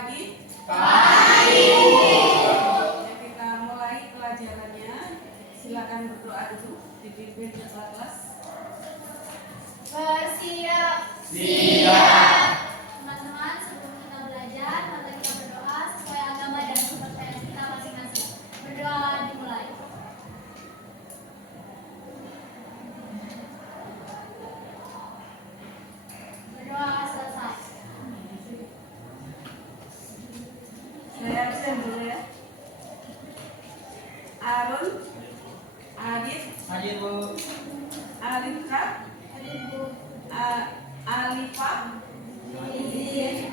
pagi. Pagi. Ya, kita mulai pelajarannya. Silakan berdoa dulu, dipimpin ketua kelas. Bersiap. Siap. Teman-teman, sebelum kita belajar, mari kita berdoa sesuai agama dan kepercayaan kita masing-masing. Berdoa dimulai. Berdoa selesai. Saya absen dulu ya. Arun, Adit, Hadir Bu. Alifra, Hadir Bu. Alifa, Izin.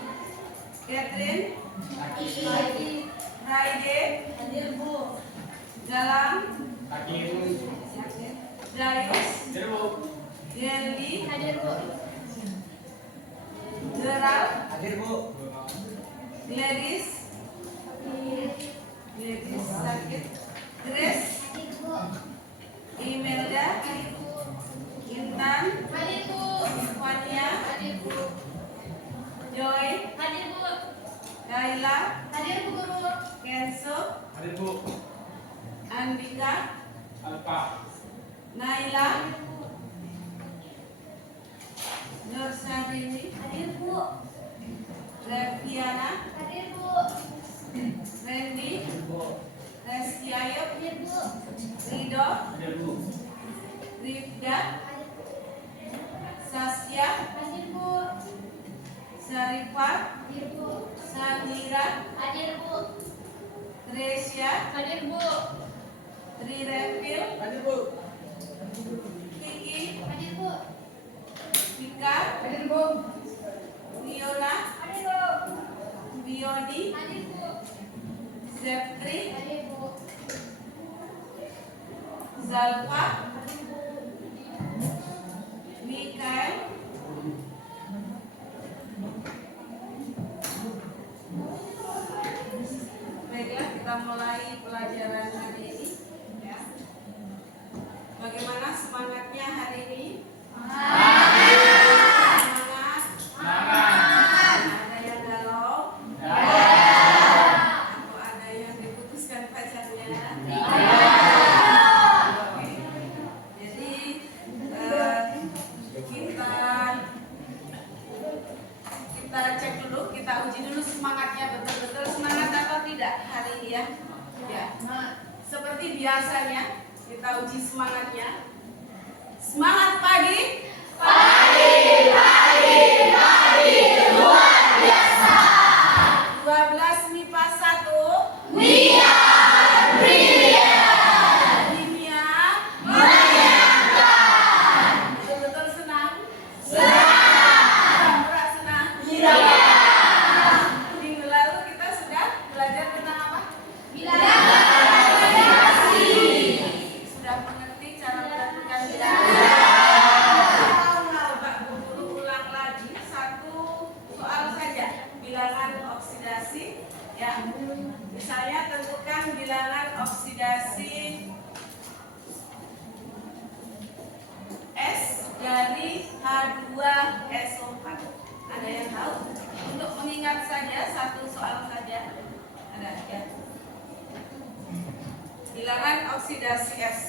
Catherine, Hadir. Friday, Hadir Bu. Galang, Hadir Bu. Darius, Hadir Bu. Geldi, Hadir Bu. Gerald, Hadir Bu. Gladys, Gladys sakit, Grace, Hadir Bu. Imelda, Hadir Bu. Intan, Hadir Bu. Fania, Hadir Bu. Joy, Hadir Bu. Kaila, Hadir Bu Guru. Kenzo, Hadir Bu. Andika, Alfa. Naila, Nur Syahrini, Hadir Bu. Reviana, Hadir Bu. Randy, Hadir Bu. Reski Ayub, Hadir Bu. Rido, Hadir Bu. Rifda, Saskia, Hadir Bu. Sarifat, Hadir Bu. Samira, Hadir Bu. Tresya, Hadir Bu. Trirevil, Hadir Bu. Kiki, Hadir Bu. Vika, Hadir Bu. Fiona, Hadir Bu. Bioni, Hadir Bu. Zeptri, Hadir Bu. Zalfa, Hadir Bu. Mikael, baiklah kita mulai pelajaran hari ini ya. Bagaimana semangatnya hari ini? Semangat. Ada yang galau atau ada yang diputuskan pacarnya? Oke. Jadi kita cek dulu, kita uji dulu semangatnya betul-betul semangat atau tidak hari ini ya. Ya. Seperti biasanya kita uji semangatnya. Semangat pagi. Luar biasa. 12 MIPA 1. We are brilliant. Kimia. Menyenangkan. Betul-betul senang. Senang. Pura-pura senang. Tidak. Minggu lalu kita sudah belajar tentang apa? Bilangan komunikasi. Sudah mengerti cara melakukan bilangan. Coba Bu Guru ulang lagi satu soal saja. Bilangan oksidasi. Ya. Misalnya tentukan bilangan oksidasi S dari H2SO4. Ada yang tahu? Untuk mengingat saja satu soal saja. Ada ya. Bilangan oksidasi S.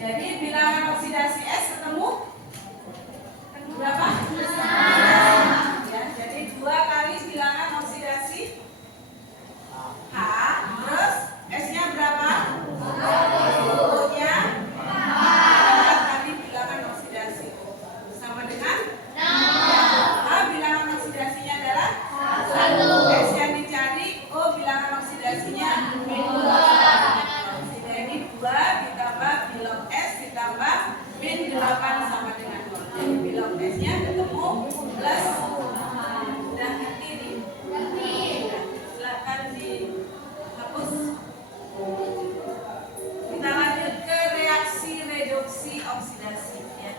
Jadi bilangan oksidasi S ketemu berapa? Ya, jadi 2 kali bilangan oksidasi H, terus S-nya berapa? O-nya 4 kali bilangan oksidasi O. Sama dengan bilangan oksidasinya adalah 1. S yang dicari O bilangan oksidasinya min 2. Jadi 2 ditambah bilog S ditambah min 8 sama dengan 0. Jadi bilog S-nya ketemu plus. Udah ngerti nih? Silakan dihapus. Kita lanjut ke reaksi reduksi oksidasi ya.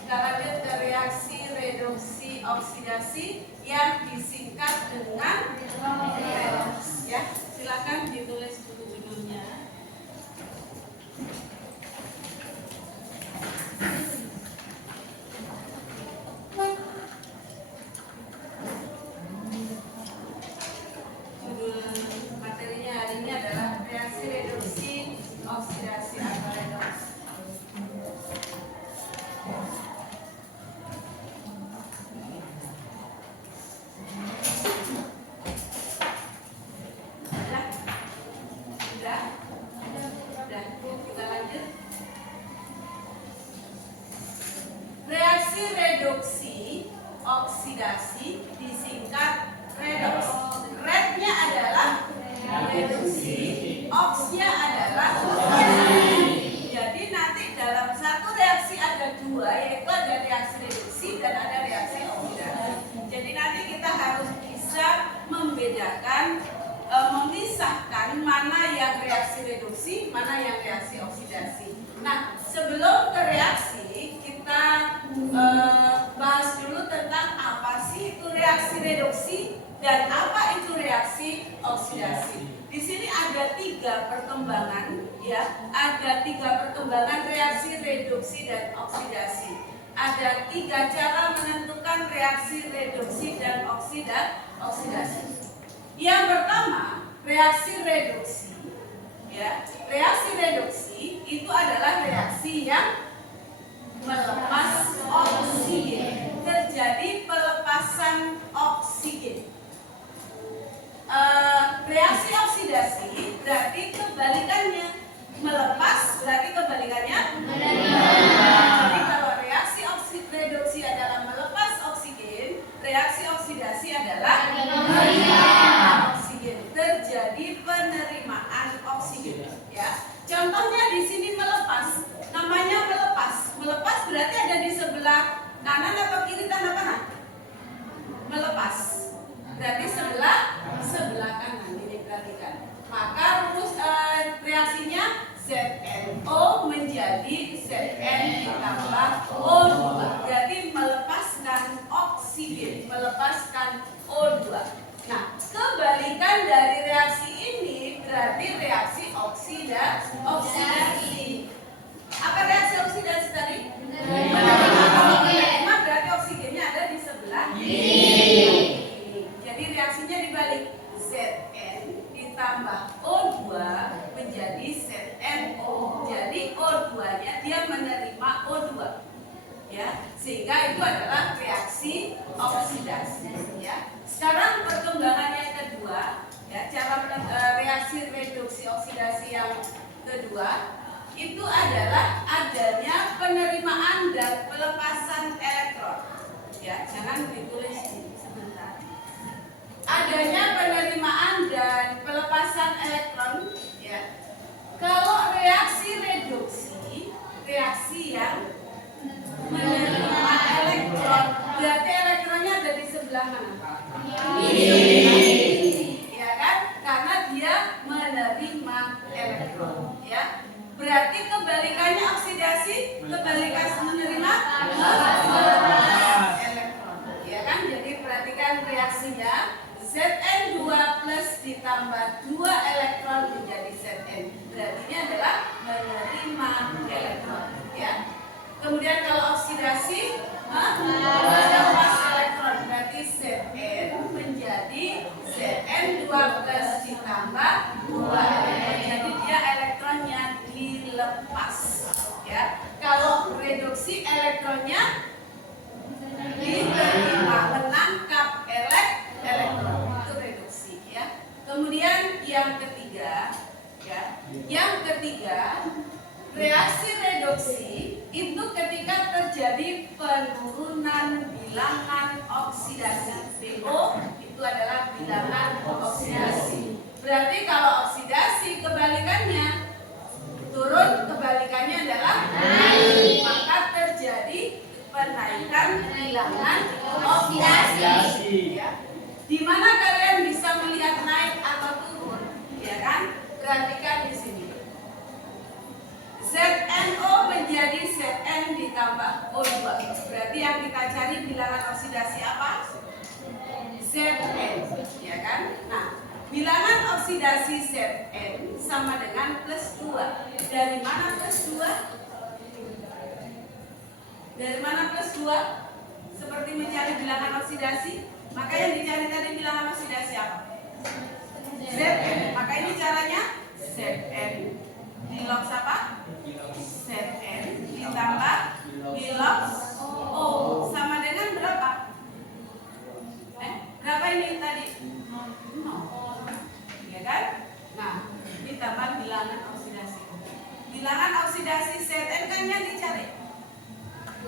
Kita lanjut ke reaksi reduksi oksidasi yang disingkat dengan redoks ya. Silakan ditulis dulu judulnya. Judul materinya hari ini adalah reaksi reduksi oksidasi atau redoks. Udah, kita lanjut. Reaksi reduksi oksidasi disingkat redoks. Rednya adalah reduksi, oksnya adalah oksidasi. Jadi nanti dalam satu reaksi ada 2, yaitu ada reaksi reduksi dan ada reaksi oksidasi. Jadi nanti kita harus bisa membedakan, memisahkan mana yang reaksi reduksi, mana yang reaksi oksidasi. Nah, sebelum ke reaksi, kita bahas dulu tentang apa sih itu reaksi reduksi dan apa itu reaksi oksidasi. Di sini ada 3 perkembangan, ya, ada 3 perkembangan reaksi reduksi dan oksidasi. Ada 3 cara menentukan reaksi reduksi dan oksidasi. Yang pertama, reaksi reduksi. Ya, reaksi reduksi itu adalah reaksi yang melepas oksigen. Terjadi pelepasan oksigen. Reaksi oksidasi berarti kebalikannya. Melepas berarti kebalikannya menerima. Jadi kalau reaksi reduksi adalah melepas oksigen, reaksi oksidasi adalah menerima oksigen. Terjadi penerimaan oksigen. Ya, contohnya di sini melepas. Namanya melepas. Melepas berarti ada di sebelah kanan atau kiri tanda panah? Melepas. Berarti sebelah kanan, ini perhatikan. Maka rumus reaksinya ZNO menjadi Zn ditambah O2. Berarti melepaskan oksigen, melepaskan O2. Nah, kebalikan dari reaksi ini berarti reaksi oksidasi. Apa reaksi oksidasi tadi? Menerima, berarti oksigennya ada di sebelah kiri. Jadi reaksinya dibalik. Zn ditambah O2 menjadi ZNO. Jadi O2-nya dia menerima O2. Ya, sehingga itu adalah reaksi oksidasi. Ya. Sekarang perkembangan yang kedua, ya, cara reaksi reduksi oksidasi yang kedua itu adalah adanya penerimaan dan pelepasan elektron. Ya, jangan ditulis sebentar. Adanya penerimaan dan pelepasan elektron, ya. Kalau reaksi reduksi, reaksi yang menerima elektron, berarti elektronnya ada di sebelah mana? Ya kan? Karena dia menerima elektron, ya. Berarti kebalikannya oksidasi, kebalikan menerima elektron, ya kan? Jadi perhatikan reaksinya. Zn2 plus ditambah 2 elektron menjadi Zn. Berarti ini adalah menerima elektron, ya. Kemudian kalau oksidasi melepas elektron, berarti Zn menjadi Zn 2+ ditambah 2 elektron. Jadi dia elektronnya dilepas. Ya, kalau reduksi elektronnya diterima, menangkap elektron, itu reduksi. Ya. Kemudian yang ketiga, reaksi reduksi itu ketika terjadi penurunan bilangan oksidasi. BO itu adalah bilangan oksidasi. Berarti kalau oksidasi kebalikannya turun, kebalikannya adalah naik, maka terjadi penaikan bilangan oksidasi. Ya. Di mana kalian bisa melihat naik atau turun, ya kan? Perhatikan di sini. ZNO menjadi Zn ditambah O2. Berarti yang kita cari bilangan oksidasi apa? Zn, ya kan? Nah, bilangan oksidasi Zn sama dengan +2. Dari mana +2? Dari mana +2? Seperti mencari bilangan oksidasi, maka yang dicari tadi bilangan oksidasi apa? Zn. Maka ini caranya Zn di log apa? Zn ditambah di log O sama dengan berapa? Berapa ini tadi? 0. Ya kan? Nah, ditambah bilangan oksidasi. Bilangan oksidasi Zn kan yang dicari.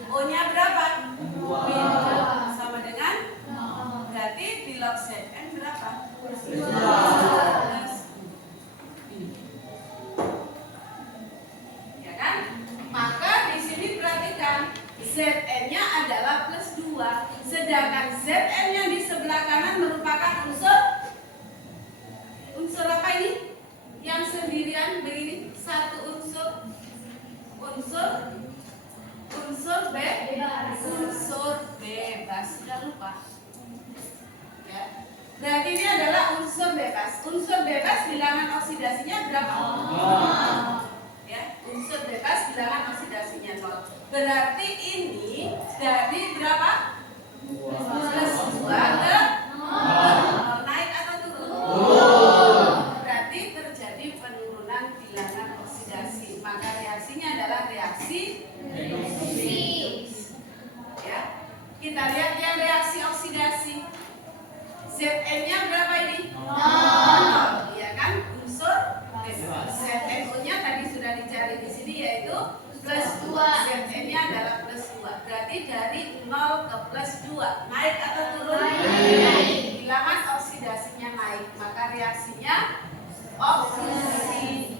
O-nya berapa? 2. Sama dengan 0. Berarti di log Zn berapa? 2. Ya kan? Maka di sini perhatikan Zn-nya adalah +2, sedangkan Zn yang di sebelah kanan merupakan unsur apa ini? Yang sendirian begini, satu unsur bebas. Sudah lupa? Ya. Berarti ini adalah unsur bebas. Unsur bebas bilangan oksidasinya berapa? 0. Ya, unsur bebas bilangan oksidasinya 0. Berarti ini dari berapa? +2 ke 0. Naik atau turun? Berarti terjadi penurunan bilangan oksidasi. Maka reaksinya adalah reaksi reduksi. Ya. Kita lihat yang reaksi oksidasi. Zn-nya berapa ini? 0. Ya kan? Unsur bebas. ZnO-nya tadi sudah dicari di sini yaitu +2. Zn-nya adalah +2. Berarti dari 0 ke +2 naik atau turun? Naik. Bilangan oksidasinya naik, maka reaksinya oksidasi.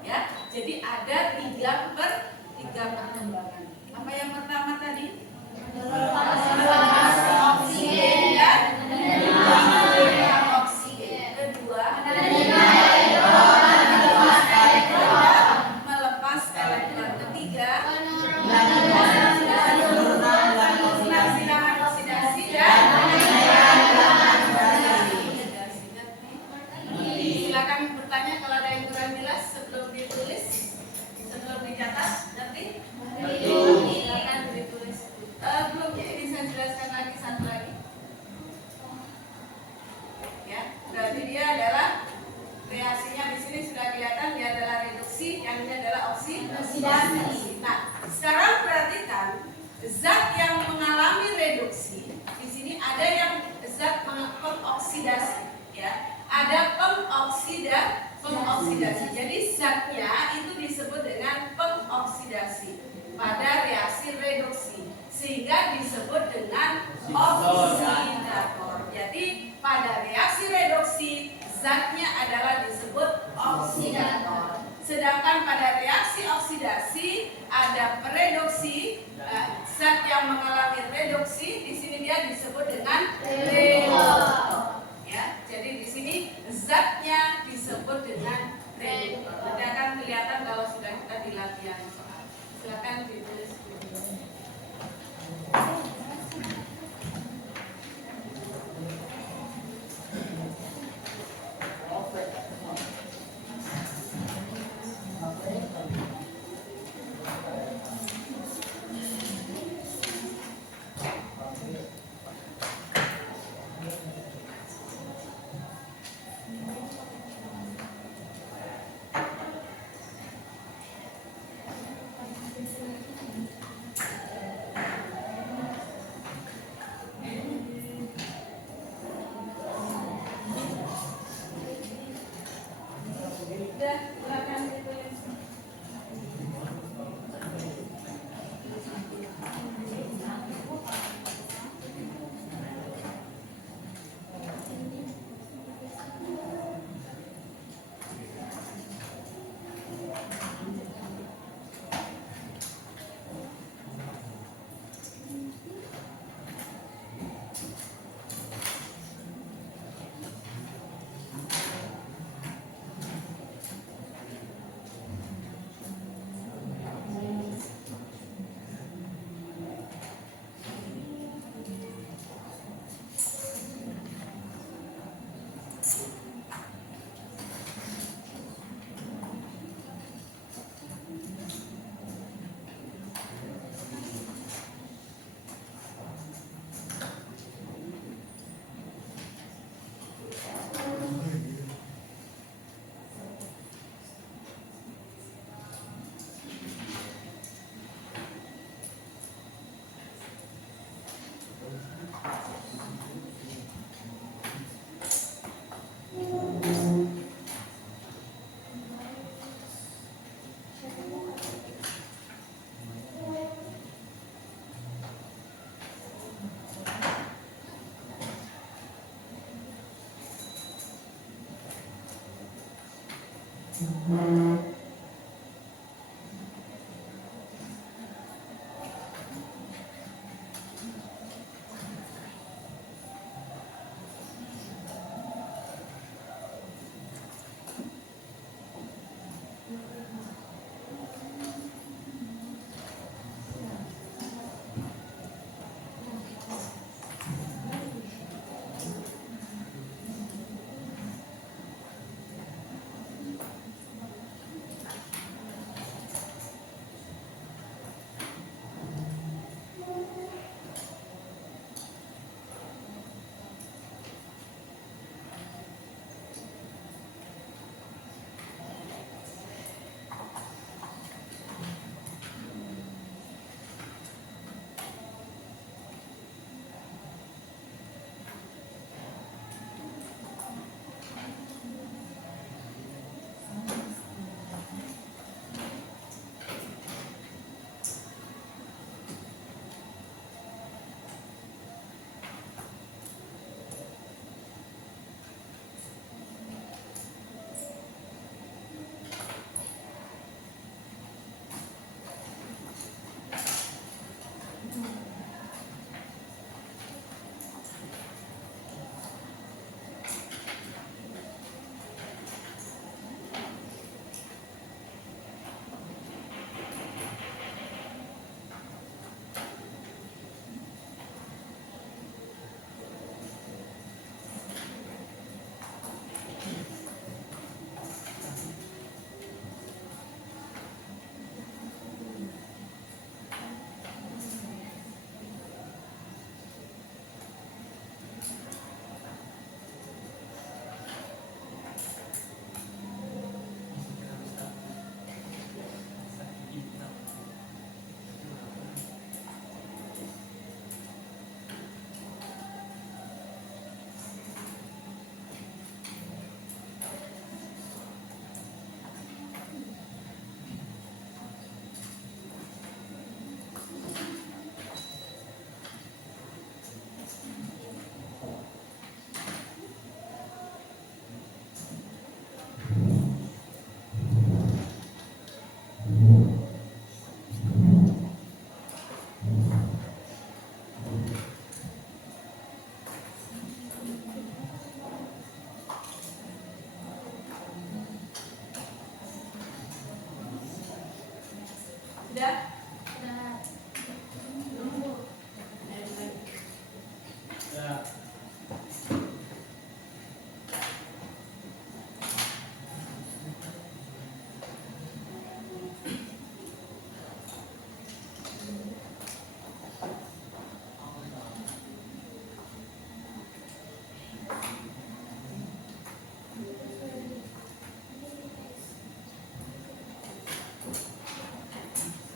Ya, jadi ada tiga perkembangan. Apa yang pertama tadi? Oksigen dan oksigen. Kedua, melepas elektron. Ketiga, penurunan bilangan oksidasi dan silakan bertanya kalau ada yang kurang jelas sebelum ditulis, sebelum dicatat. Ngerti? Silakan ditulis. Belum, ini saya jelaskan lagi satu lagi. Ya, berarti dia adalah reaksinya di sini sudah kelihatan, dia adalah reduksi, yang ini adalah oksidasi. Nah, sekarang perhatikan zat yang mengalami reduksi. Di sini ada yang zat pengoksidasi, ya. Ada pengoksidasi. Jadi zatnya itu disebut dengan pengoksidasi pada reaksi reduksi, sehingga disebut dengan oksidator. Jadi pada reaksi reduksi zatnya adalah disebut oksidator. Sedangkan pada reaksi oksidasi ada pereduksi, zat yang mengalami reduksi di sini dia disebut dengan reduktor. Ya, jadi di sini zatnya disebut dengan reduktor. Nanti akan kelihatan kalau sudah kita di latihan soal. Silakan ditulis. Sudah? Udah.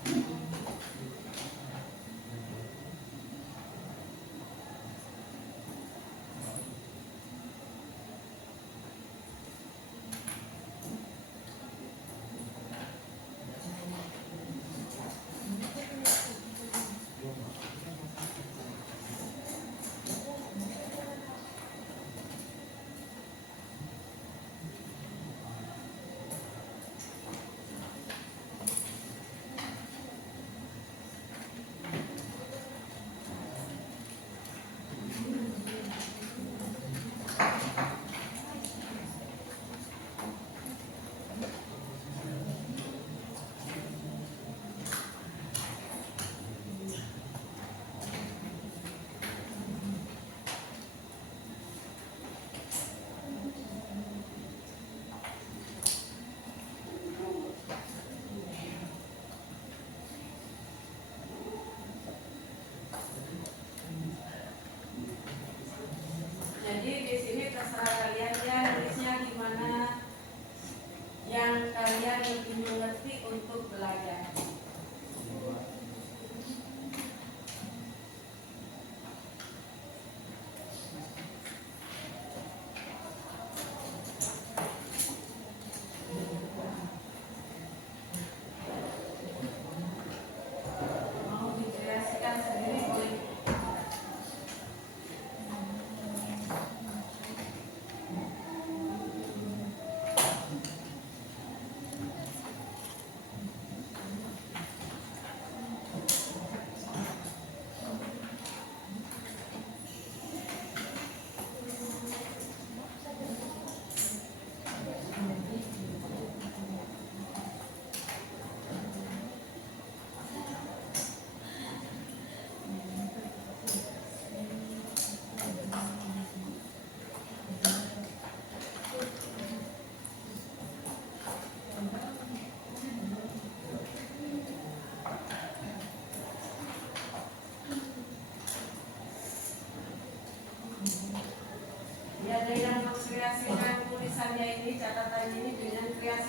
Ya.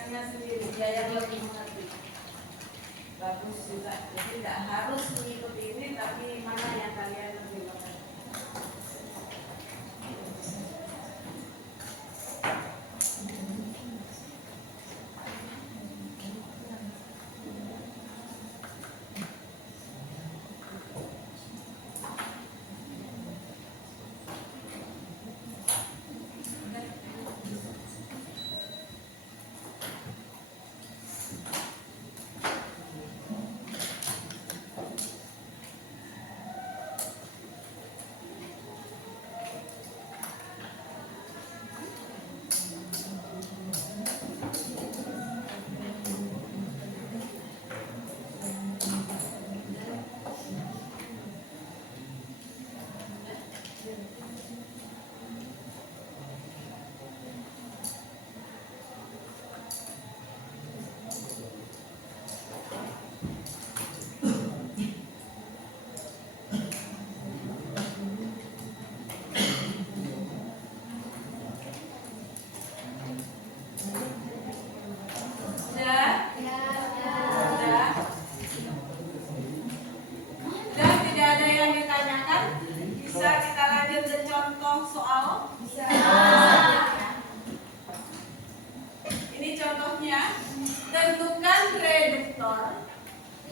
aplikasinya sendiri, dia yang lebih mengerti. Bagus juga, jadi tidak harus mengikuti ini, tapi mana yang kalian lebih mengerti.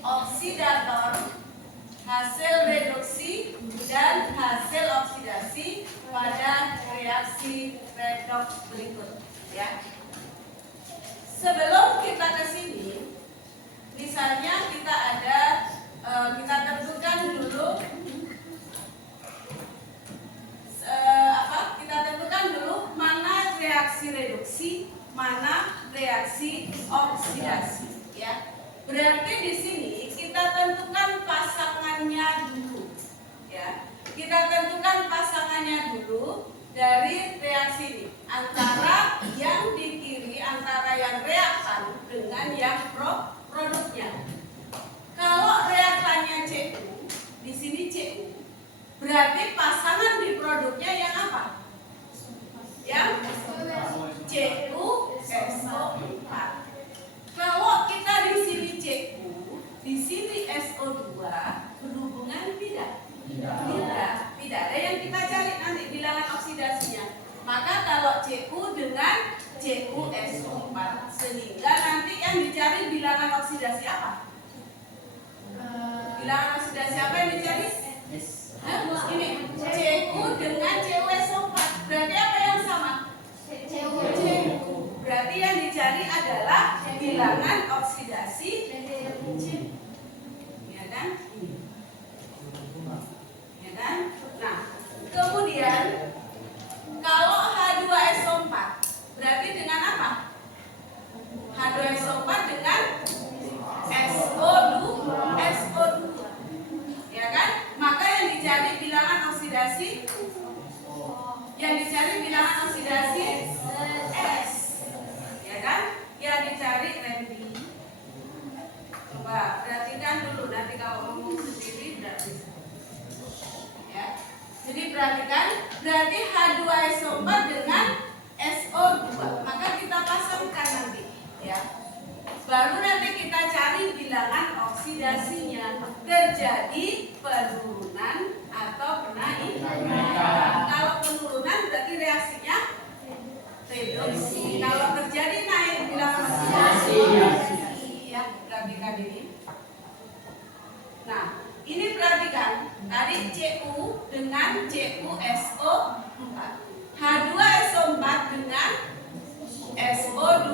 Oksidator, hasil reduksi dan hasil oksidasi pada reaksi redoks berikut, ya. Sebelum kita ke sini, misalnya kita tentukan dulu kita tentukan dulu mana reaksi reduksi, mana reaksi oksidasi, ya. Berarti di sini kita tentukan pasangannya dulu, ya. Kita tentukan pasangannya dulu dari reaksi ini antara yang di kiri, antara yang reaktan dengan yang produknya. Kalau reaktannya Cu, di sini Cu, berarti pasangan di produknya yang apa? Yang CuSO4. Kalau kita di sini Cu, di sini SO2, berhubungan tidak? Tidak ada yang kita cari nanti bilangan oksidasinya. Maka kalau Cu dengan CuSO4, sehingga nanti yang dicari bilangan oksidasi apa? Bilangan oksidasi apa yang dicari? Ini Cu dengan CuSO4. Berarti apa yang sama? Cu. Berarti yang dicari adalah bilangan oksidasi C. Ya kan? Ya kan? Nah, kemudian kalau H2SO4 berarti dengan apa? H2SO4 dengan SO2. Ya kan? Maka yang dicari bilangan oksidasi S. Ya kan? Yang dicari Randy. Coba perhatikan dulu, nanti kalau ngomong sendiri tidak bisa. Ya. Jadi perhatikan, berarti H2SO4 dengan SO2. Maka kita pasangkan nanti, ya. Baru nanti kita cari bilangan oksidasinya. Terjadi penurunan atau kenaikan. Kalau penurunan berarti reaksinya reduksi. Kalau terjadi naik bilangan oksidasi, ya, perhatikan ini. Nah, ini perhatikan tadi Cu dengan CuSO4, H2SO4 dengan SO2.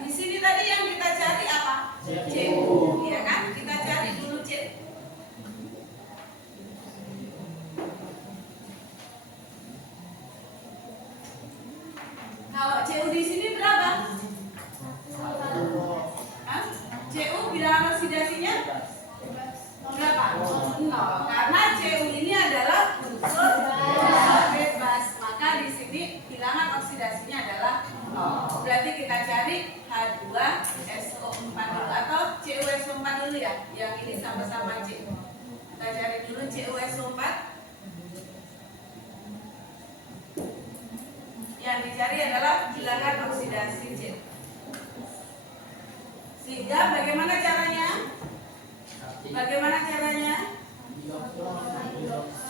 Di sini tadi yang kita cari apa? Cu, ya kan? Kita cari dulu Cu. Kalau Cu di sini berapa? Cu bilangan oksidasinya berapa? 0. Karena Cu ini adalah unsur bebas, maka di sini bilangan oksidasinya adalah 0. Berarti kita cari H2SO4 dulu atau CuSO4 dulu, ya. Yang ini sama-sama C. Kita cari dulu CuSO4. Yang dicari adalah bilangan oksidasi C. bagaimana caranya? Bagaimana caranya?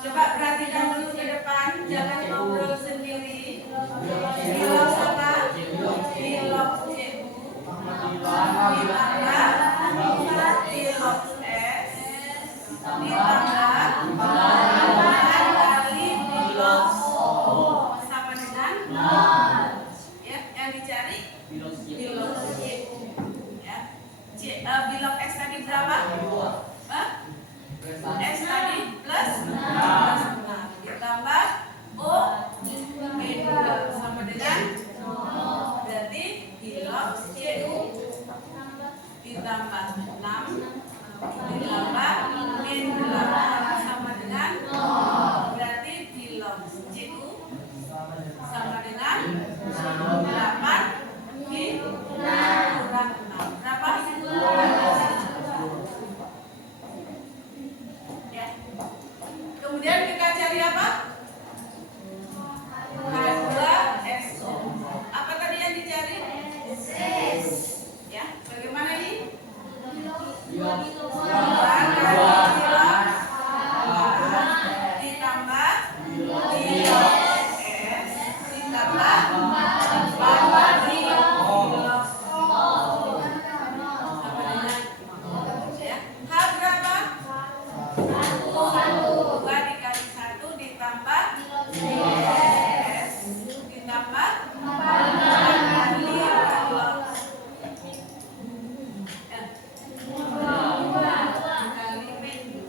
Coba perhatikan dulu ke depan, jangan ngobrol sendiri. Bilox apa? Bilox CU ditambah bilox S ditambah 4 kali bilox O sama dengan 0. Ya, yang dicari bilox CU. Ya. Bilox X tadi berapa? X tadi plus 6 ditambah O B2 sama dengan 0. Berarti bilox CU ditambah 6 ditambah min 8 sama dengan 0. Berarti bilox CU sama dengan 8 min kurang 6. Berapa? Ya. Kemudian kita cari apa? H2SO. Apa tadi yang dicari? Ya, bagaimana ini? 2 kali bilox ditambah bilox S ditambah 4 kali bilox O sama dengan ya. H berapa? 2 dikali 1 ditambah S ditambah 4 kali bilox kali min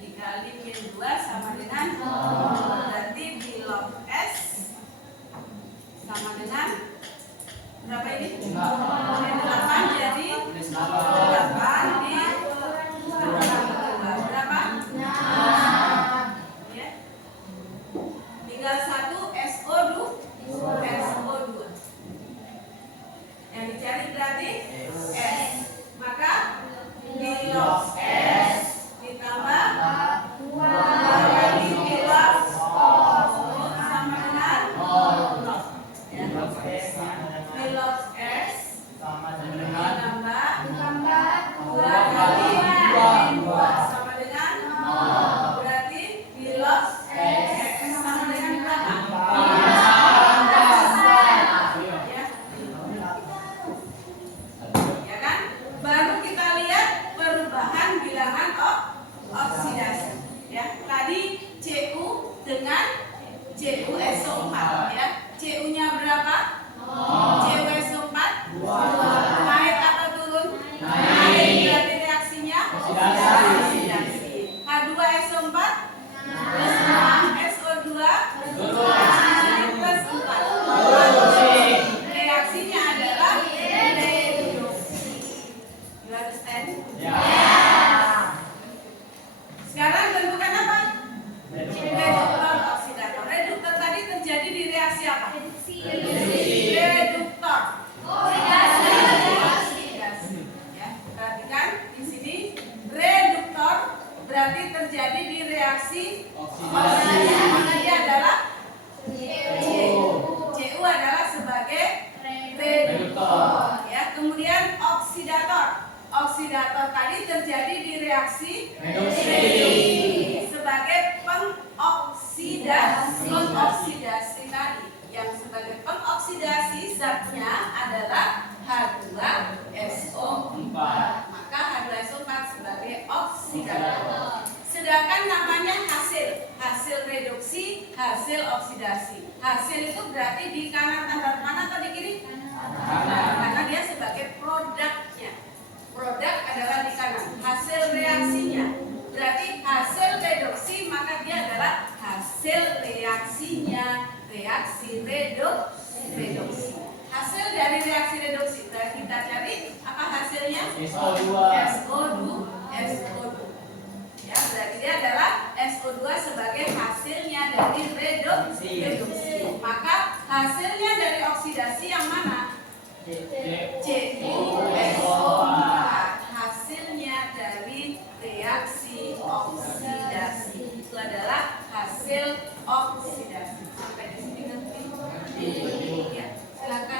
dikali min 2 sama dengan 0. Berarti bilox S sama dengan berapa ini? Min 8 jadi 8 di berapa? 6. Ya. Tinggal 1 SO2. Yang dicari berarti S. Maka bilox S ditambah 2 kali bilox O sama dengan 0. Ya. Bilox S ditambah 2 kali min 2 sama dengan 0. Berarti bilox S sama dengan berapa? Ya kan? Baru kita lihat perubahan bilangan oksidasi. Ya, tadi Cu dengan CuSO4 ya. Cu-nya berapa? CuSO4 naik atau turun? Naik. Berarti reaksinya oksidasi. H2SO4 plus 6 SO2 plus 4. Reaksinya adalah reduksi. You understand? Sekarang tentukan apa? Reduktor oksidator. Reduktor tadi terjadi di reaksi apa? Reduktor. Oksidasi. Ya, perhatikan di sini reduktor berarti terjadi di reaksi oksidasi. Maka dia adalah Cu adalah sebagai reduktor. Ya, kemudian oksidator. Oksidator tadi terjadi di reaksi reduksi sebagai pengoksidasi tadi. Yang sebagai pengoksidasi zatnya adalah H2SO4. Maka H2SO4 sebagai oksidator. Sedangkan namanya hasil reduksi, hasil oksidasi. Hasil itu berarti di kanan tanda mana atau di kiri? Karena dia sebagai produknya. Produk adalah di kanan. Hasil reaksinya berarti hasil reduksi, maka dia adalah hasil reaksinya, reaksi reduksi. Hasil dari reaksi reduksi kita cari apa hasilnya? SO2. Ya, berarti dia adalah SO2 sebagai hasilnya dari reduksi. Maka hasilnya dari oksidasi yang mana? CuSO4. Hasilnya dari reaksi oksidasi itu adalah hasil oksidasi. Sampai di sini ngerti? Ya, silakan.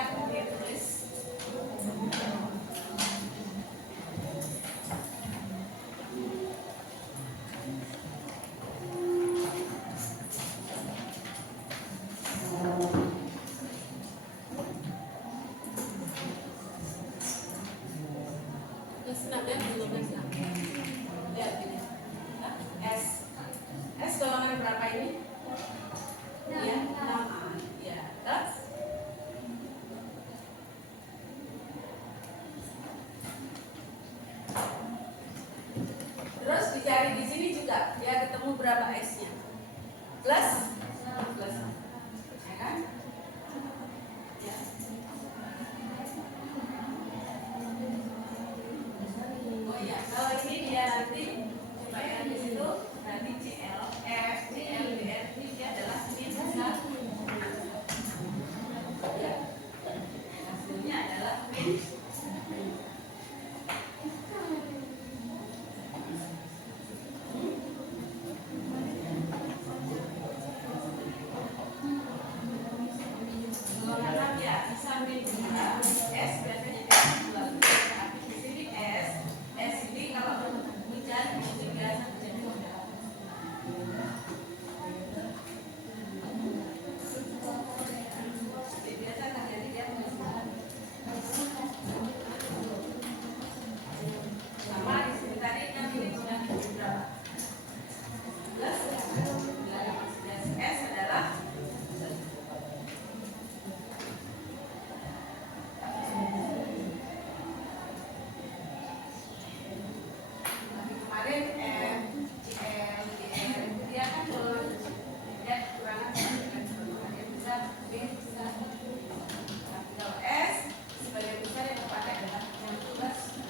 ketemu berapa X-nya? Plus? Plus. Ya kan? Ya. Oh iya, kalau ini dia nanti coba ya di situ nanti CLF, CLBR ini dia adalah min 1. Ya. Hasilnya adalah min. Kalau nanam ya bisa min 2. S biasanya bisa 2. Tapi di sini S ini kalau hujan itu biasa jadi modal. Biasa terjadi dia menyesal. Sama di sini tadi kan ini sudah berapa? 11 ya. S adalah kemarin CL, DR itu dia kan dia kekurangan dia bisa B bisa. Tapi kalau S sebagai besar yang terpakai adalah yang 12.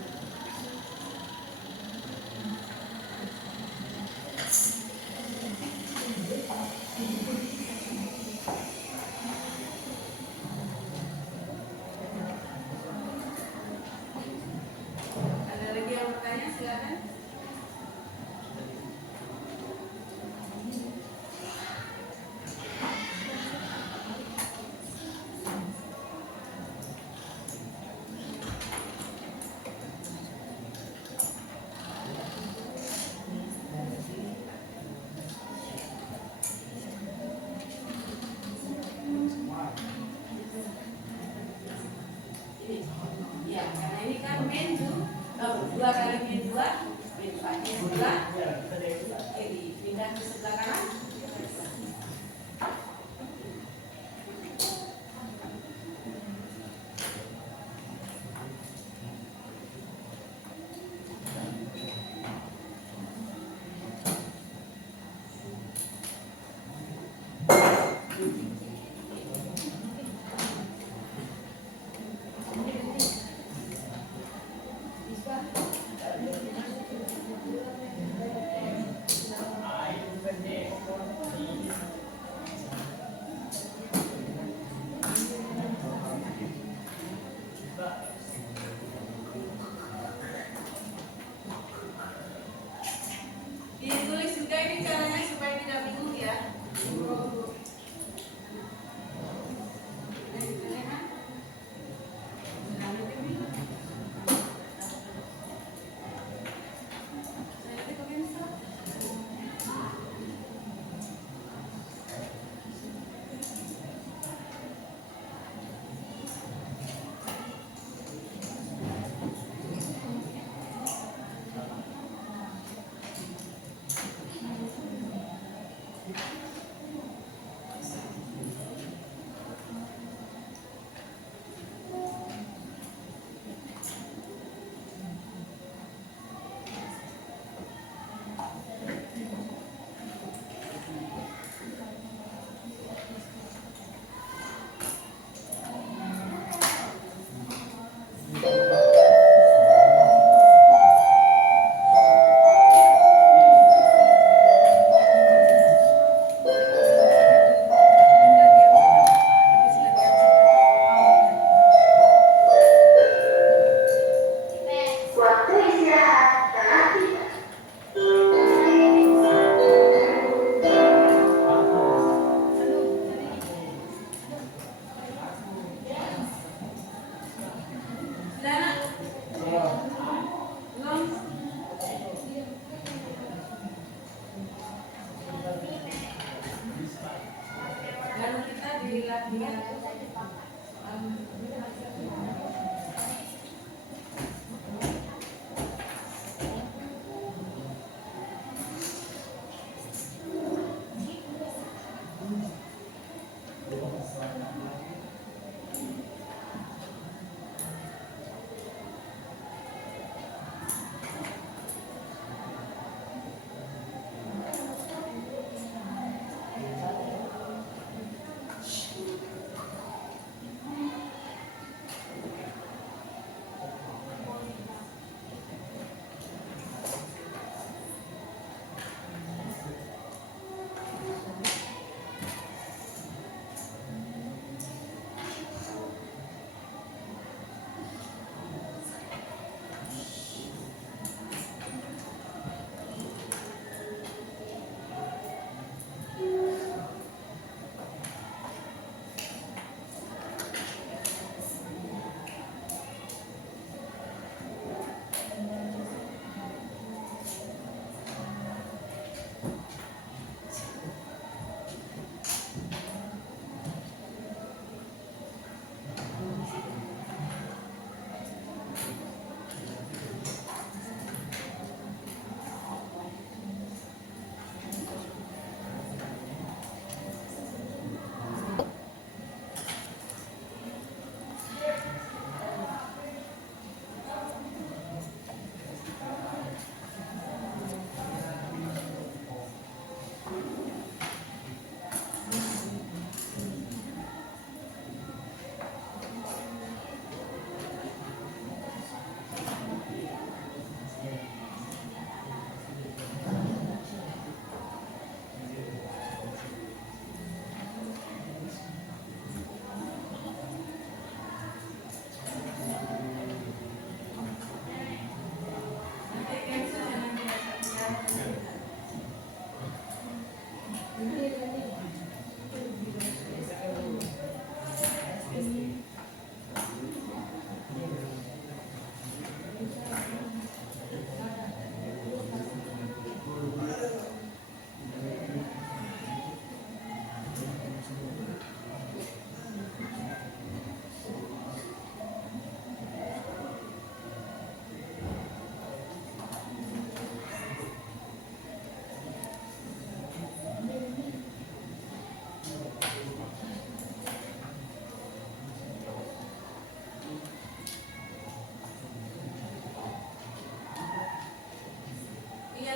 Ada lagi yang bertanya silakan. Ini, ya karena ini kan min 2 kali min 2 min 4 nya sebelah kiri pindah ke sebelah kanan.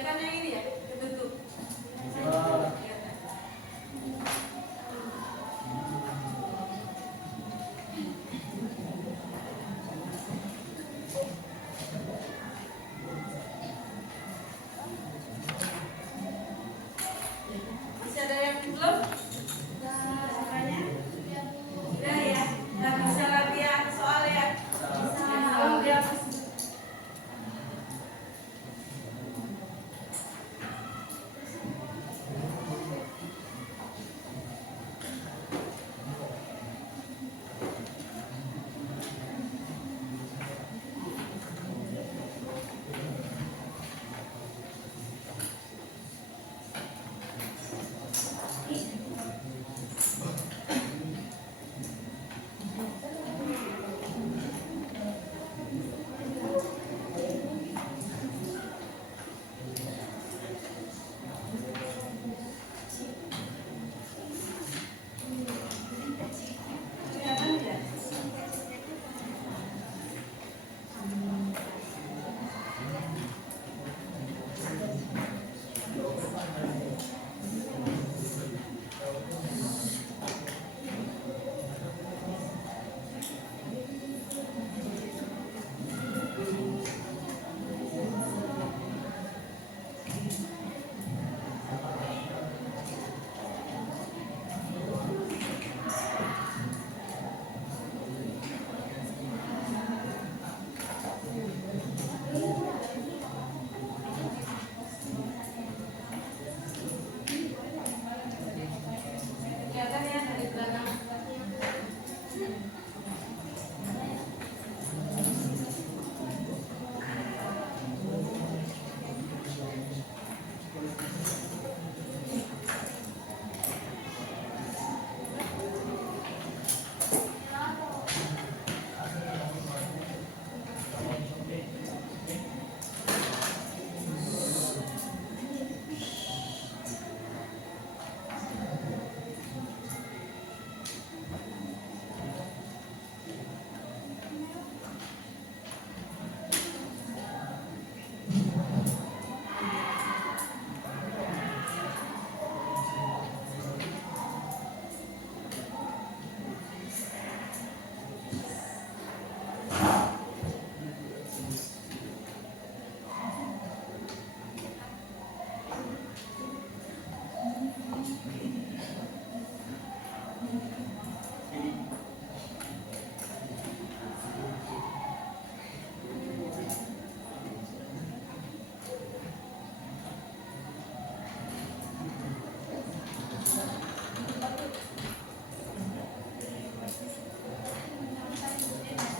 Kelihatan yang ini ya, ketutup. Ya. Kelihatan. Masih ada yang belum? Semuanya? Sudah ya. Nah, bisa latihan soal ya. Oh, ya. Kelihatan ya? Kelihatan ya dari belakang.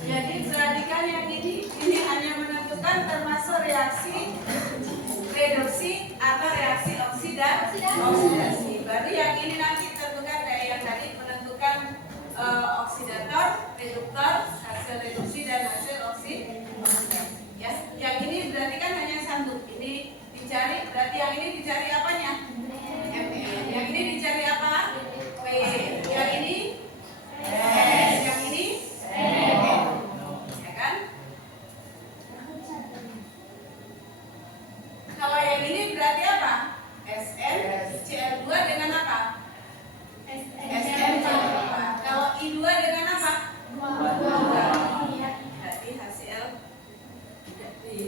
Jadi perhatikan yang ini hanya menentukan termasuk reaksi reduksi atau reaksi oksidasi. Baru yang ini nanti tentukan kayak yang tadi menentukan oksidator, reduktor, hasil reduksi dan hasil oksidasi. Ya, yang ini berarti kan hanya satu. Ini dicari, berarti yang ini dicari apanya? Yang ini dicari apa? P. Yang ini S. Yang ini ya kan? Kalau yang ini berarti apa? SnCl2 dengan apa? SnCl2. Kalau I2 dengan apa? 2. Berarti HCl tidak di.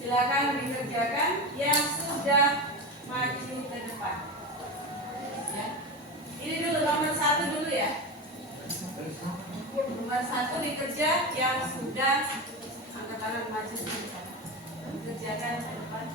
Silakan dikerjakan yang sudah maju ke depan. Ya. Ini dulu nomor 1 dulu ya. Nomor 1 dikerja yang sudah angkat tangan maju ke depan. Kerjakan ke depan.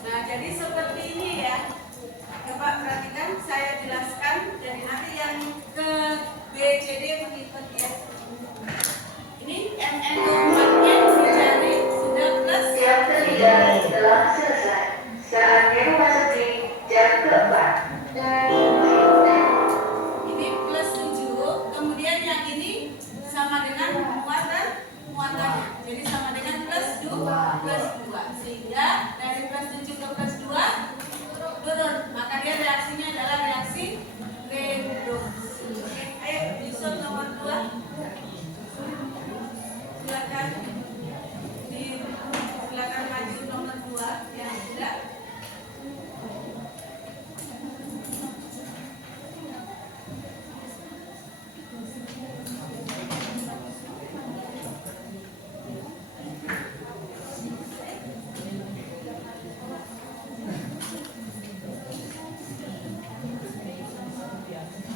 Nah, jadi seperti ini ya. Coba perhatikan, saya jelaskan dari nanti yang ke B, C, D mengikut ya. Ini MN4-nya dicari sudah plus. Jam ketiga telah selesai. Saatnya memasuki jam keempat. Ini plus 7, kemudian yang ini sama dengan muatannya. Jadi sama dengan plus 2, sehingga dari plus 7 ke plus 2 turun. Maka dia reaksinya adalah reaksi reduksi. Oke, ayo disusun nomor 2. Silakan maju nomor 2 yang sudah.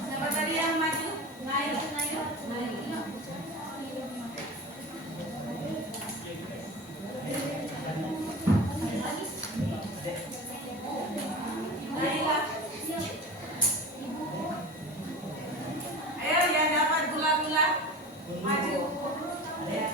Siapa tadi yang maju? Naik. Naiklah. Ayo yang dapat gula-gula maju. Ya.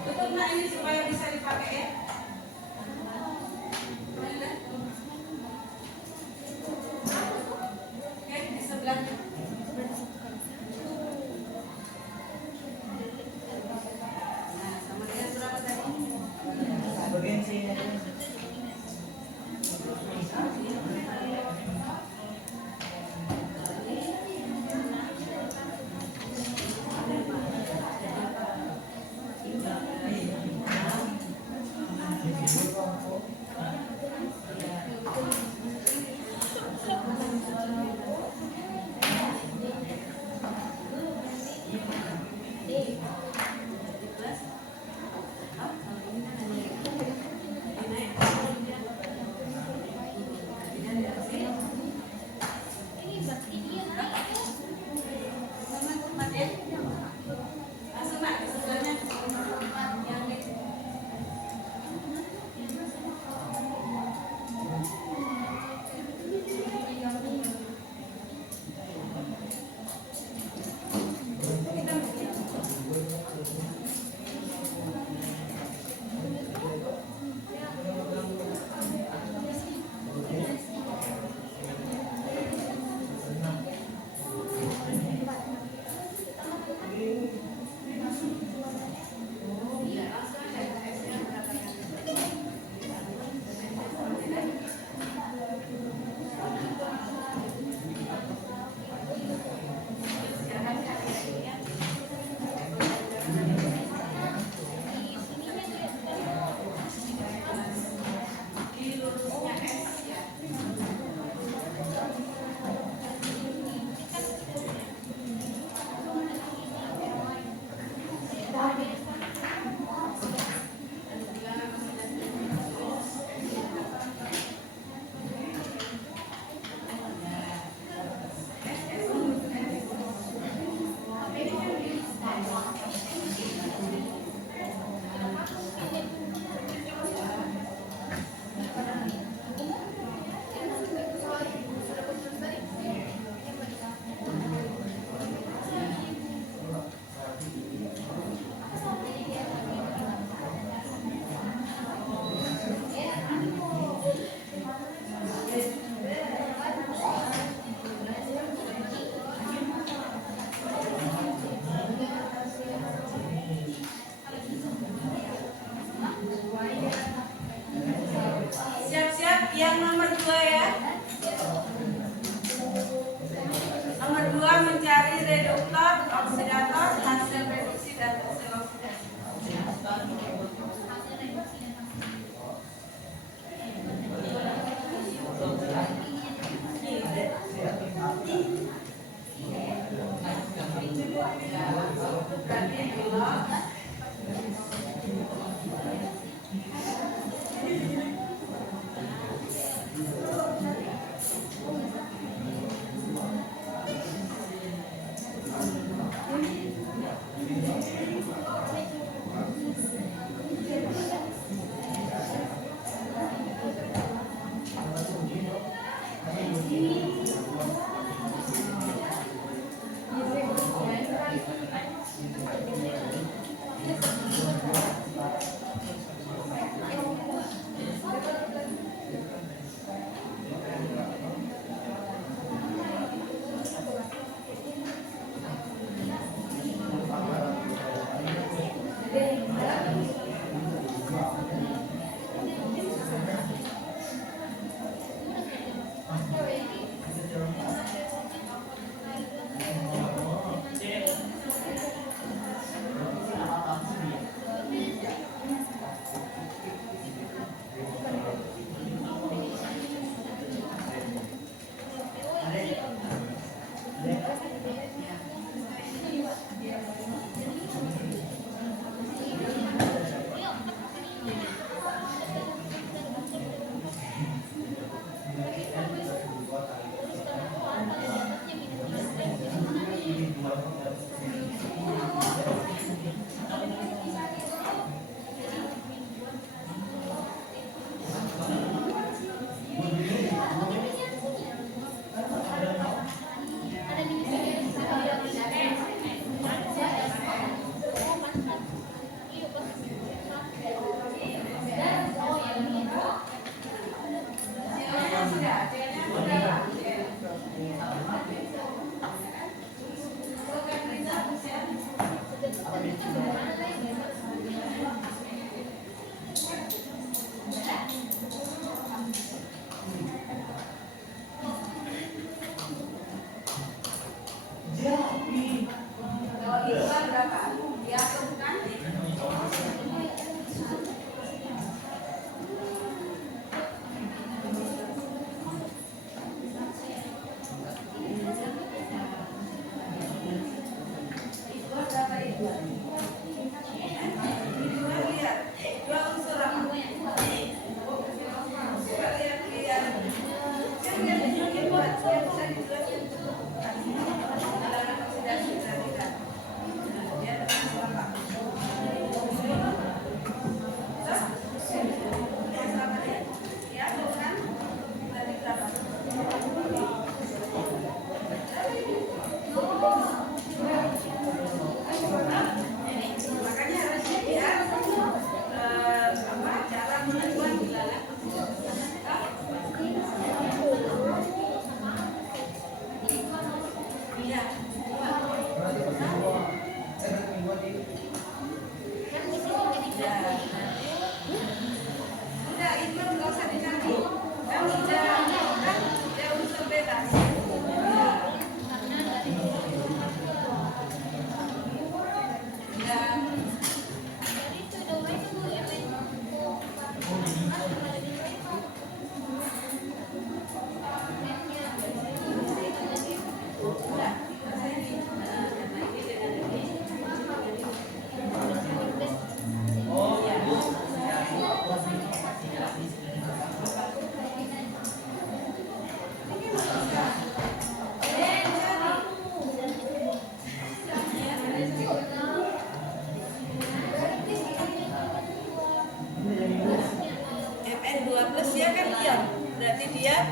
Tutup ini supaya bisa dipakai ya. Oke, di sebelahnya. Nah, sama dengan berapa tadi? Bagian sini. Siap-siap yang nomor 2 ya. Nomor 2 mencari reduktor, oksidator, hasil reduksi dan hasil oksidasi. Berarti belum. Dua.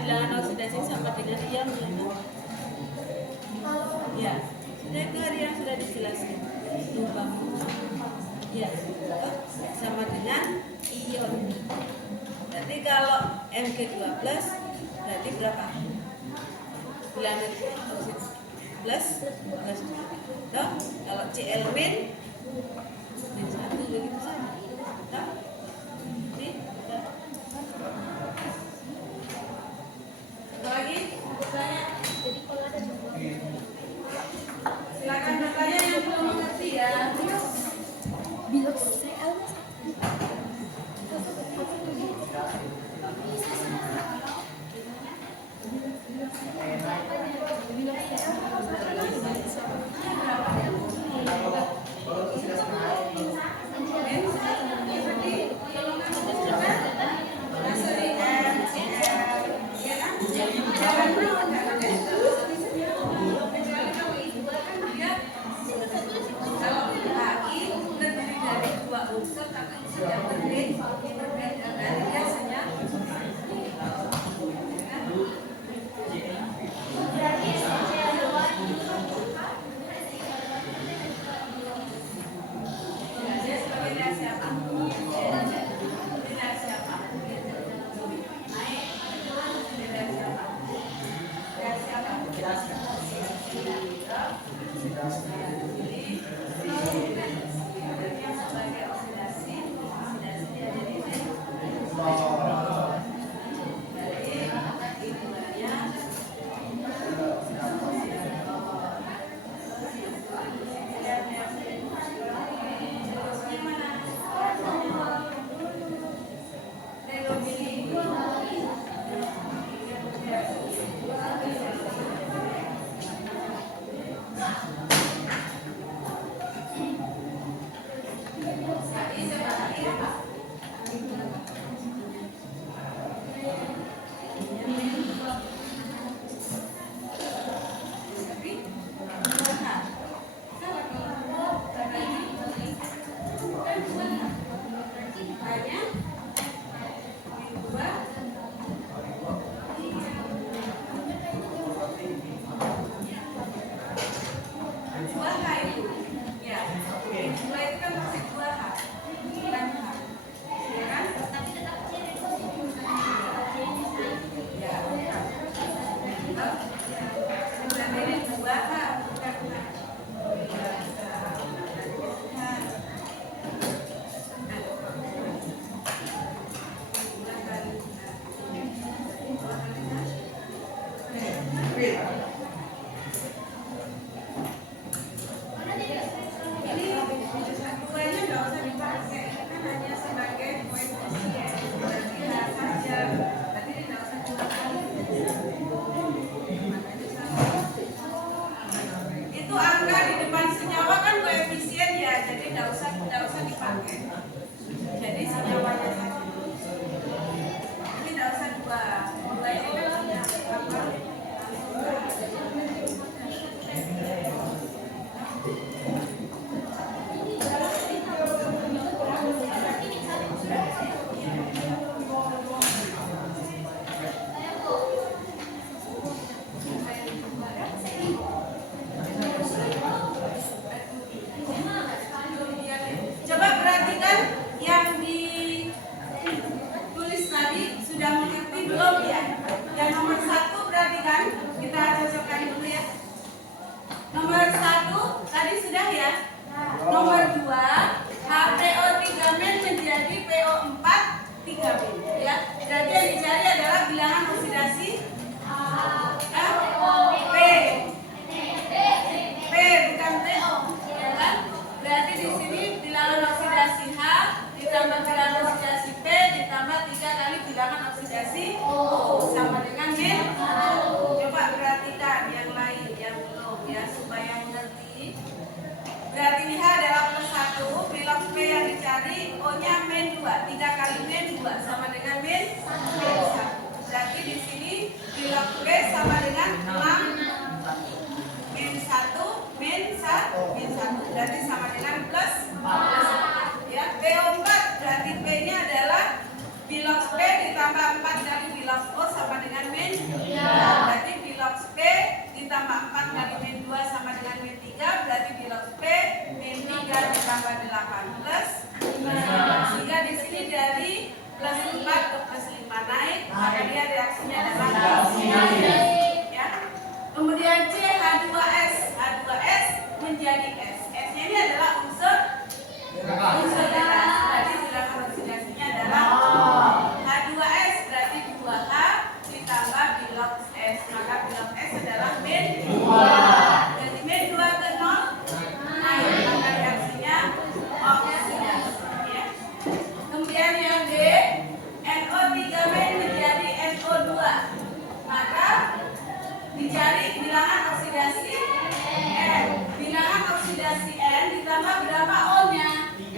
bilangan oksidasi sama dengan ion ya. Ya, sudah itu hari yang sudah dijelaskan. Lupa. Ya, sama dengan ion. Berarti kalau Mg2+ berarti berapa? Bilangan oksidasi plus. Toh, kalau Cl min satu begitu sama. Toh? Ini. Satu lagi? Bertanya? Jadi kalau ada Silakan bertanya yang belum mengerti ya. bilang CL berarti sama dengan plus. Ya, PO4 berarti P-nya adalah bilox P ditambah 4 kali bilox O sama dengan min ditambah 4 kali min 2 sama dengan min 3, berarti di log P min 3 ditambah 8 plus 5. Sehingga di sini dari plus 4 ke plus 5 naik, maka dia reaksinya adalah naik. Ya. Kemudian C H2S, H2S menjadi S. S-nya ini adalah unsur gas. Jadi silakan oksidasinya adalah H2S, berarti 2H ditambah bilog S, maka bilog S adalah min 2. Jadi min 2 ke 0 naik, maka reaksinya oksidasi. Ya. Kemudian yang D, NO3 min menjadi NO2, maka dicari bilangan oksidasi N. Bilangan oksidasi N ditambah berapa O-nya? 3.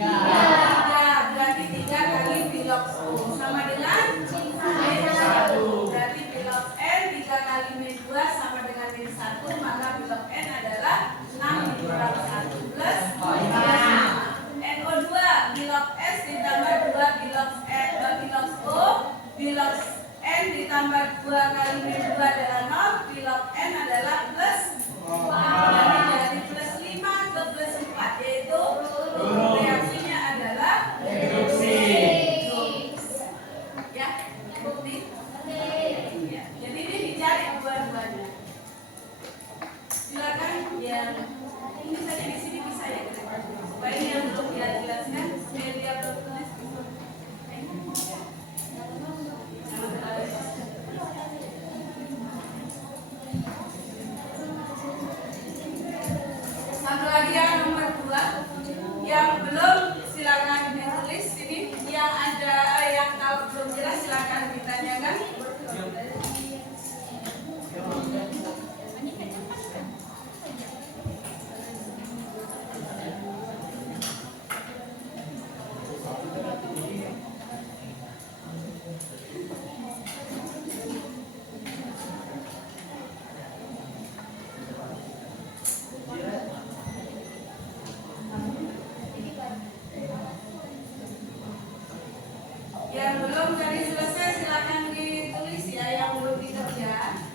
Berarti 3 kali bilog O sama dengan min 1. Berarti bilog N 3 kali min 2 sama dengan min 1, maka bilog N adalah 6 dikurang 1 plus 5. NO2 bilog S ditambah 2 bilog O, bilog N ditambah 2 kali min 2 adalah 0, bilog N adalah plus 4. Jadi plus 5 ke plus 4, yaitu reaksinya adalah reduksi. Ya, bukti. Ya, jadi ini dicari dua-duanya. Silakan yang ini saja di sini bisa ya, supaya ini yang belum dia jelaskan, supaya dia belum tulis. Satu lagi yang nomor 2, yang belum silakan ditulis ini, yang ada yang kalau belum jelas silakan ditanyakan. Yang belum jadi selesai silakan ditulis ya, yang belum dikerjakan.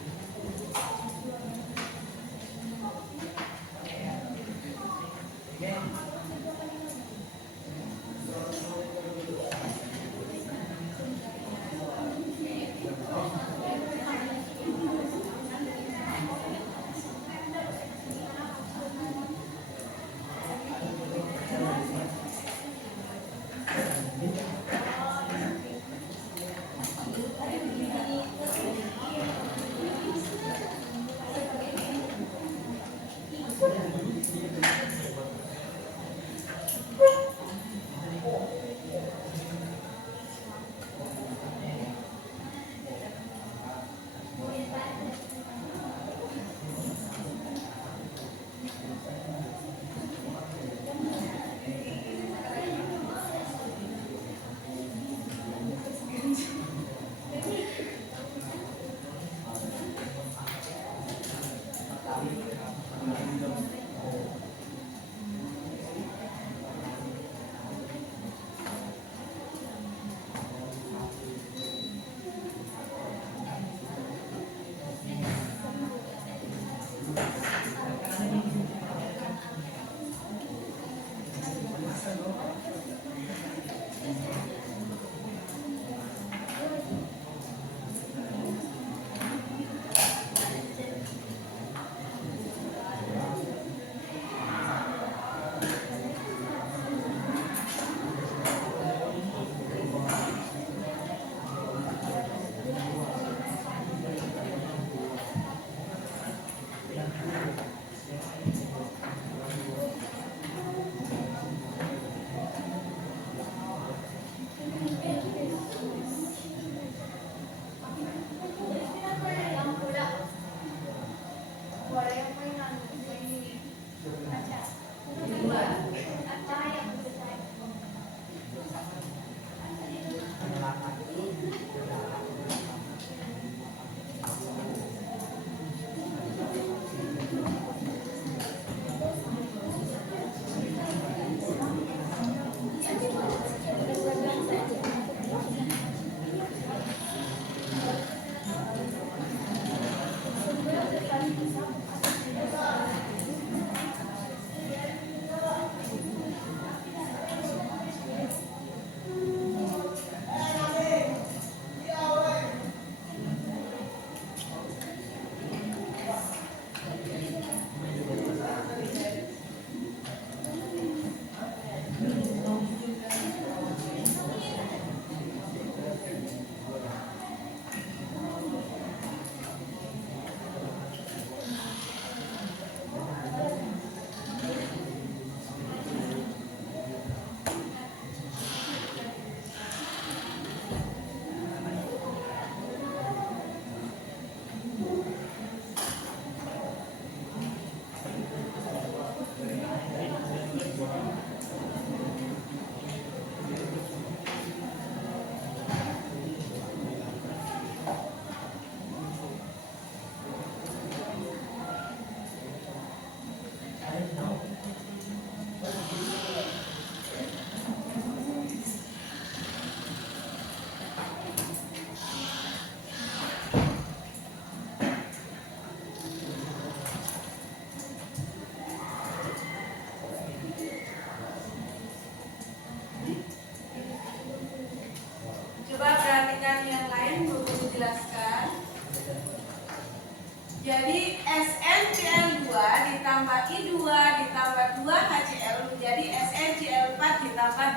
ditambah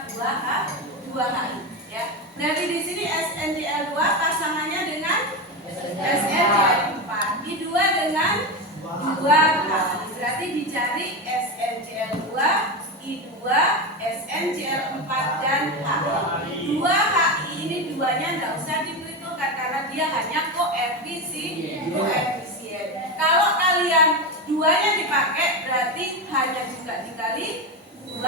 2HI ya. Dari di sini SNCl2 pasangannya dengan SNCl4, I2 dengan 2HI. Berarti dicari SNCl2, I2, SNCl4 dan HI. 2HI ini duanya nggak usah diperhitungkan karena dia hanya koefisien. Kalau kalian duanya dipakai berarti hanya juga dikali 2,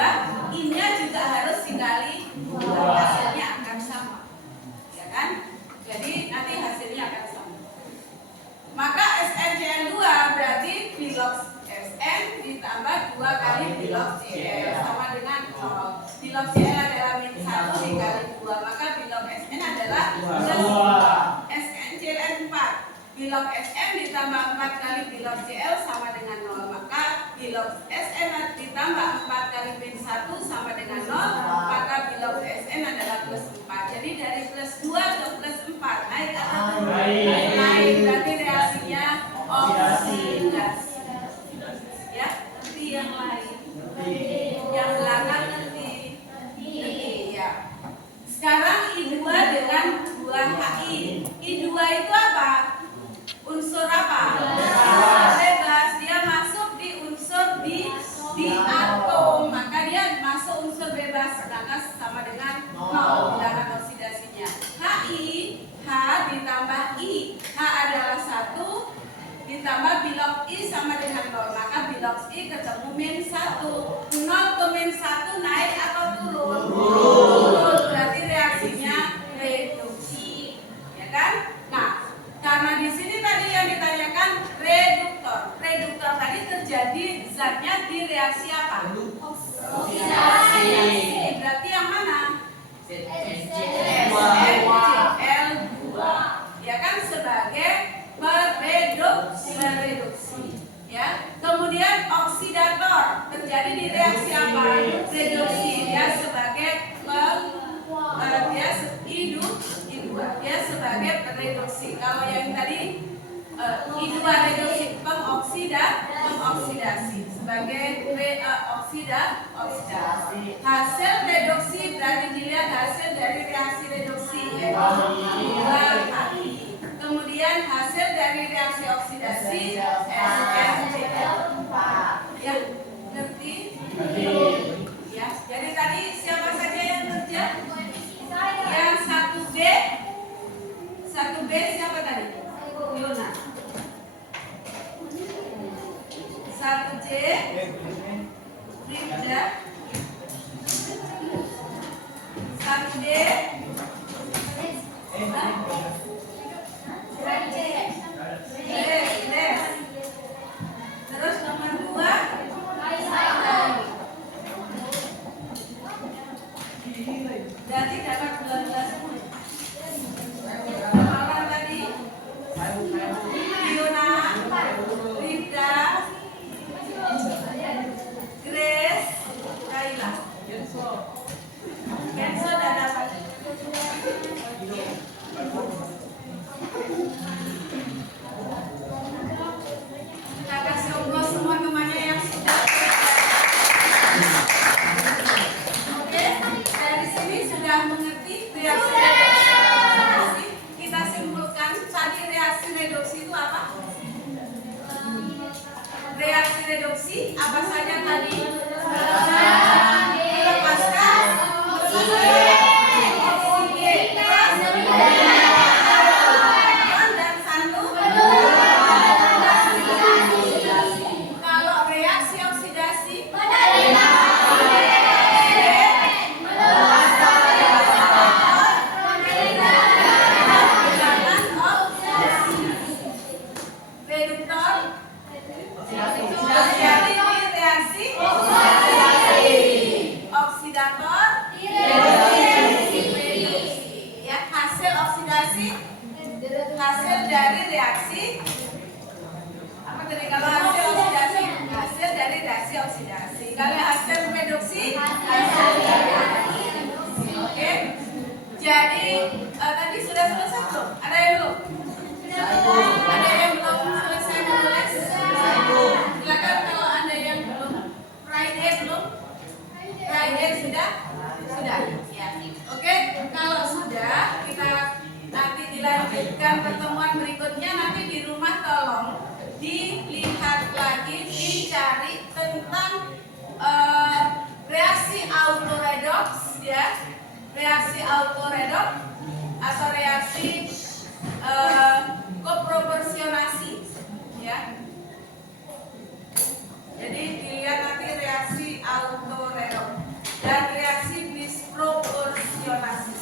I-nya juga harus dikali 2, hasilnya akan sama, ya kan? Jadi nanti hasilnya akan sama. Maka SNCl2 berarti bilog Sn ditambah 2 kali bilog Cl sama dengan 0. Bilog Cl adalah min 1 dikali 2, maka bilog Sn adalah plus 2. SNCl4 bilog Sn ditambah 4 kali bilog Cl sama dengan 0, maka bilog Sn ditambah 4 kali min 1 sama dengan 0, maka bilog Sn adalah plus 4. Jadi dari plus 2 ke plus 4 naik atau turun? Naik, berarti reaksinya oksidasi. Ya, nanti yang lain, yang belakang nanti ya. Sekarang I2 dengan 2HI. I2 itu apa? Unsur apa? Bebas. Dia masuk di unsur di atom, maka dia masuk unsur bebas, maka sama dengan 0 bilangan oksidasinya. HI, H ditambah I. H adalah 1 ditambah bilog I sama dengan 0, maka bilog I ketemu min 1. 0 ke min 1 naik atau turun? Turun. Berarti reaksinya reduksi, ya kan? Nah, karena di sini tadi yang ditanyakan reduktor. Reduktor tadi terjadi zatnya di reaksi apa? Oksidasi. Berarti yang mana? SNCl2. Ya kan, sebagai mereduksi. Ya. Kemudian oksidator terjadi di reaksi apa? Reduksi. Dia sebagai dia sebagai pereduksi. Kalau yang tadi I2 reduksi pengoksidasi sebagai oksidasi. Hasil reduksi berarti dilihat hasil dari reaksi reduksi yaitu 2HI. Kemudian hasil dari reaksi oksidasi SNCl4. Ya, ngerti? Ya, jadi tadi siapa saja yang kerja? Yang 1B. 1B siapa tadi? Yona. 1C Ribda. 1D terus nomor 2 berarti dapat 12 poin. Kemarin tadi Fiona, Rita, Grace, Kaila. Kenzo udah dapat. Kita kasih ongkos semua temannya yang sudah. Oke, dari sini sudah mengerti reaksi reduksi. Kita simpulkan tadi reaksi reduksi itu apa? Reaksi reduksi apa saja tadi? Melepaskan oksigen dan sandu. Kalau reaksi oksidasi reduktor terjadi di reaksi oksidator ya, hasil oksidasi hasil dari reaksi apa tadi? Kalau hasil oksidasi hasil dari reaksi oksidasi, kalau hasil reduksi hasil dari reduksi. Oke, jadi tadi sudah selesai belum? Ada yang belum? Ada yang belum selesai menulis? Silakan kalau ada yang belum. Friday belum? Friday sudah? ya. Reaksi autoredok atau reaksi koproporsionasi ya. Jadi dilihat nanti reaksi autoredok dan reaksi disproporsionasi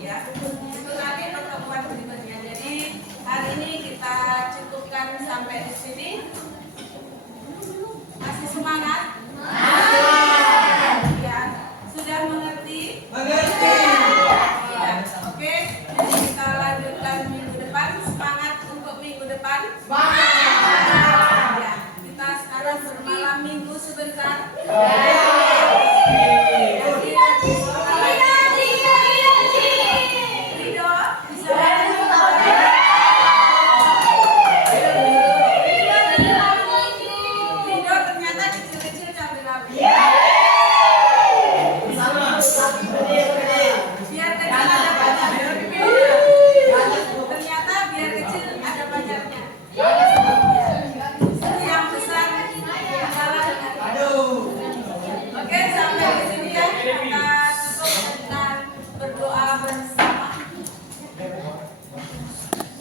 ya. Itu nanti pertemuan berikutnya. Jadi hari ini kita cukupkan sampai di sini. Masih semangat? Ya. Sudah mengerti? Mengerti. Ya. Oke, jadi kita lanjutkan minggu depan. Semangat untuk minggu depan. Ya, kita sekarang bermalam minggu sebentar. Ridho, bisa Ridho ternyata kecil-kecil cabai rawit. Biar kecil ada pacarnya. Ternyata biar kecil ada pacarnya. Itu yang besar salah dengan Oke, sampai di sini ya. Kita tutup dengan berdoa bersama.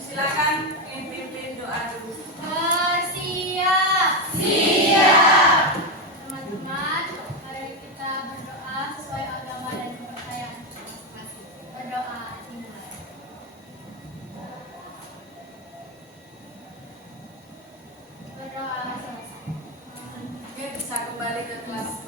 Silakan dipimpin doa dulu. Bersiap. Siap. Teman-teman, mari kita berdoa sesuai agama dan kepercayaan masing-masing. Berdoa dimulai. Berdoa selesai. Oke, bisa kembali ke kelas